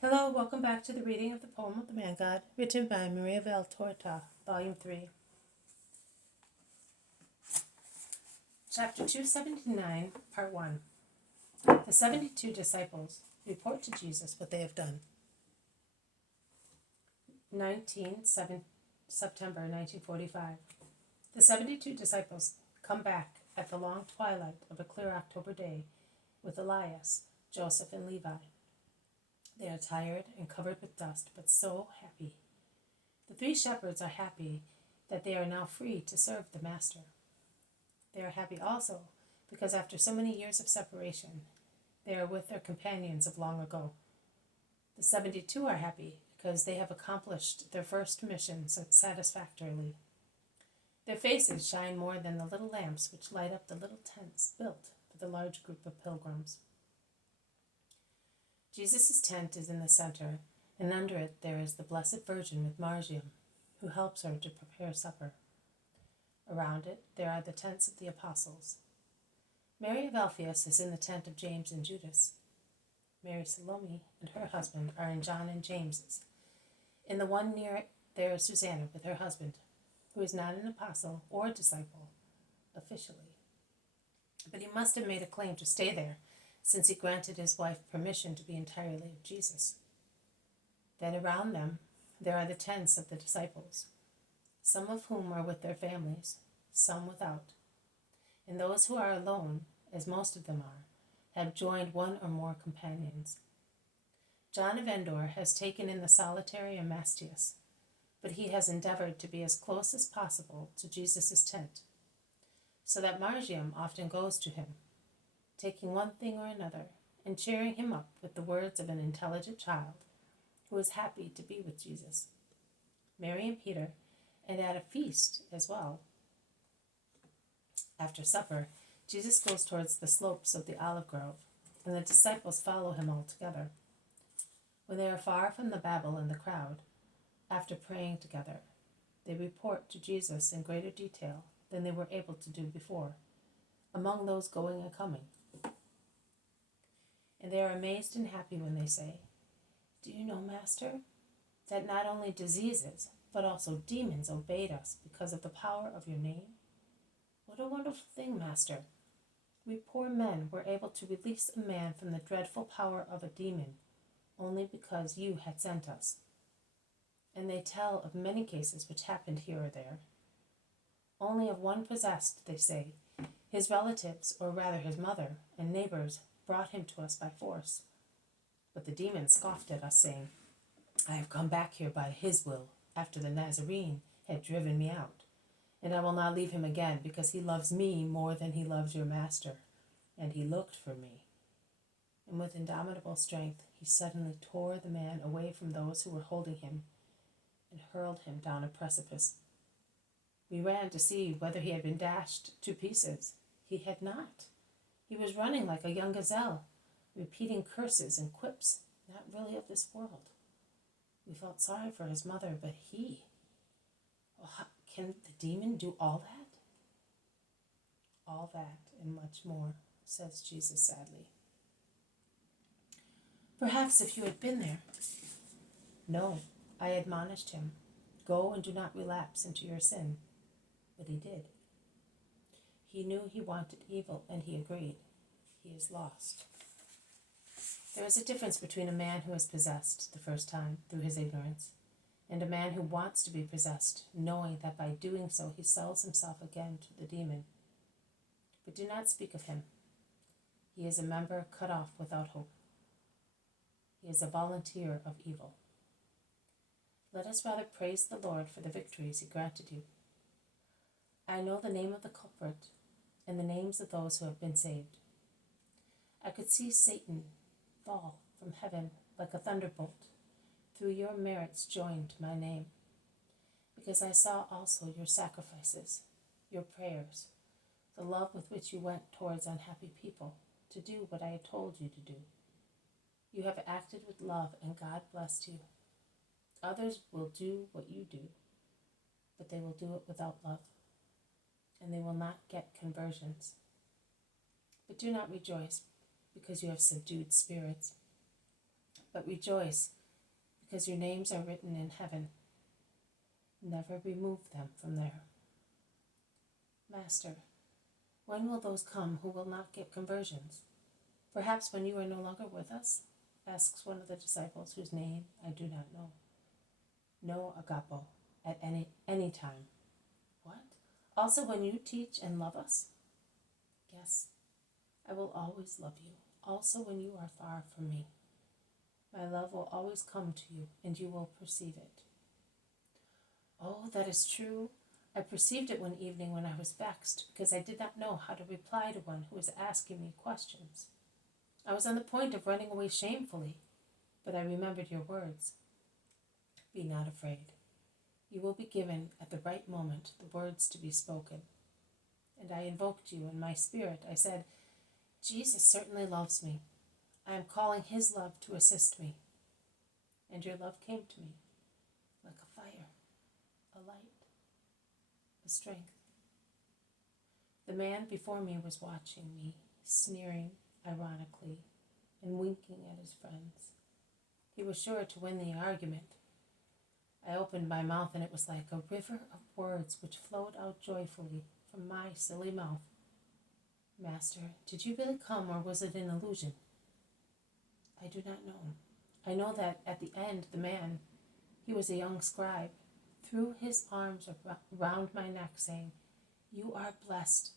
Hello, welcome back to the reading of the poem of the Man God, written by Maria Valtorta, Volume 3. Chapter 279, Part 1. The 72 Disciples report to Jesus what they have done. September 1945. The 72 disciples come back at the long twilight of a clear October day with Elias, Joseph, and Levi. They are tired and covered with dust, but so happy. The 3 shepherds are happy that they are now free to serve the Master. They are happy also because after so many years of separation, they are with their companions of long ago. The 72 are happy because they have accomplished their first mission satisfactorily. Their faces shine more than the little lamps which light up the little tents built for the large group of pilgrims. Jesus' tent is in the center, and under it there is the Blessed Virgin with Margium, who helps her to prepare supper. Around it there are the tents of the apostles. Mary of Alphaeus is in the tent of James and Judas. Mary Salome and her husband are in John and James's. In the one near it there is Susanna with her husband, who is not an apostle or a disciple, officially. But he must have made a claim to stay there, since he granted his wife permission to be entirely of Jesus. Then around them there are the tents of the disciples, some of whom are with their families, some without. And those who are alone, as most of them are, have joined one or more companions. John of Endor has taken in the solitary Amastius, but he has endeavored to be as close as possible to Jesus' tent, so that Margium often goes to him, taking one thing or another, and cheering him up with the words of an intelligent child who is happy to be with Jesus. Mary and Peter, and at a feast as well. After supper, Jesus goes towards the slopes of the olive grove, and the disciples follow him all together. When they are far from the babel and the crowd, after praying together, they report to Jesus in greater detail than they were able to do before, among those going and coming. And they are amazed and happy when they say, "Do you know, Master, that not only diseases, but also demons obeyed us because of the power of your name? What a wonderful thing, Master! We poor men were able to release a man from the dreadful power of a demon, only because you had sent us." And they tell of many cases which happened here or there. Only of one possessed, they say. His relatives, or rather his mother, and neighbors brought him to us by force. But the demon scoffed at us, saying, "I have come back here by his will, after the Nazarene had driven me out, and I will not leave him again, because he loves me more than he loves your master, and he looked for me." And with indomitable strength he suddenly tore the man away from those who were holding him, and hurled him down a precipice. We ran to see whether he had been dashed to pieces. He had not. He was running like a young gazelle, repeating curses and quips, not really of this world. We felt sorry for his mother, but can the demon do all that? All that and much more, says Jesus sadly. Perhaps if you had been there. No, I admonished him, "Go and do not relapse into your sin." But he did. He knew he wanted evil, and he agreed. He is lost. There is a difference between a man who is possessed the first time through his ignorance, and a man who wants to be possessed, knowing that by doing so he sells himself again to the demon. But do not speak of him. He is a member cut off without hope. He is a volunteer of evil. Let us rather praise the Lord for the victories he granted you. I know the name of the culprit and the names of those who have been saved. I could see Satan fall from heaven like a thunderbolt through your merits joined to my name, because I saw also your sacrifices, your prayers, the love with which you went towards unhappy people to do what I had told you to do. You have acted with love, and God blessed you. Others will do what you do, but they will do it without love, and they will not get conversions. But do not rejoice because you have subdued spirits, but rejoice, because your names are written in heaven. Never remove them from there. Master, when will those come who will not get conversions? Perhaps when you are no longer with us? Asks one of the disciples, whose name I do not know. No, agapo, at any time. What? Also when you teach and love us? Yes, I will always love you, also when you are far from me. My love will always come to you, and you will perceive it. Oh, that is true. I perceived it one evening when I was vexed, because I did not know how to reply to one who was asking me questions. I was on the point of running away shamefully, but I remembered your words. Be not afraid. You will be given at the right moment the words to be spoken. And I invoked you in my spirit. I said, Jesus certainly loves me. I am calling his love to assist me. And your love came to me like a fire, a light, a strength. The man before me was watching me, sneering ironically and winking at his friends. He was sure to win the argument. I opened my mouth, and it was like a river of words which flowed out joyfully from my silly mouth. Master, did you really come, or was it an illusion? I do not know. I know that at the end the man, he was a young scribe, threw his arms around my neck, saying, You are blessed,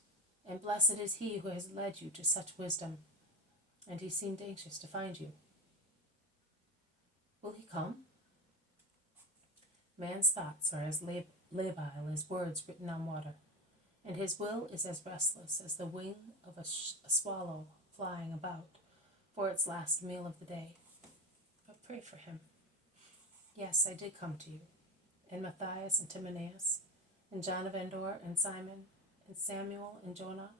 and blessed is he who has led you to such wisdom. And he seemed anxious to find you. Will he come? Man's thoughts are as labile as words written on water, and his will is as restless as the wing of a swallow flying about for its last meal of the day. But pray for him. Yes, I did come to you, and Matthias and Timaeus, and John of Endor, and Simon, and Samuel, and Jonah,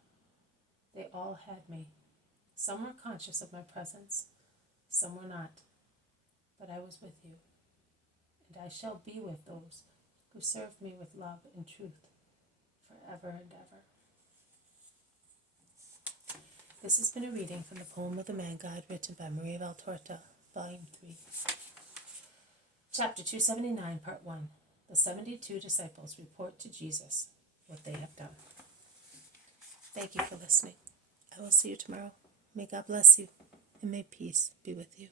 they all had me. Some were conscious of my presence, some were not, but I was with you, and I shall be with those who serve me with love and truth forever and ever. This has been a reading from the poem of the Man God, written by Maria Valtorta, Volume 3. Chapter 279, Part 1. The 72 Disciples report to Jesus what they have done. Thank you for listening. I will see you tomorrow. May God bless you, and may peace be with you.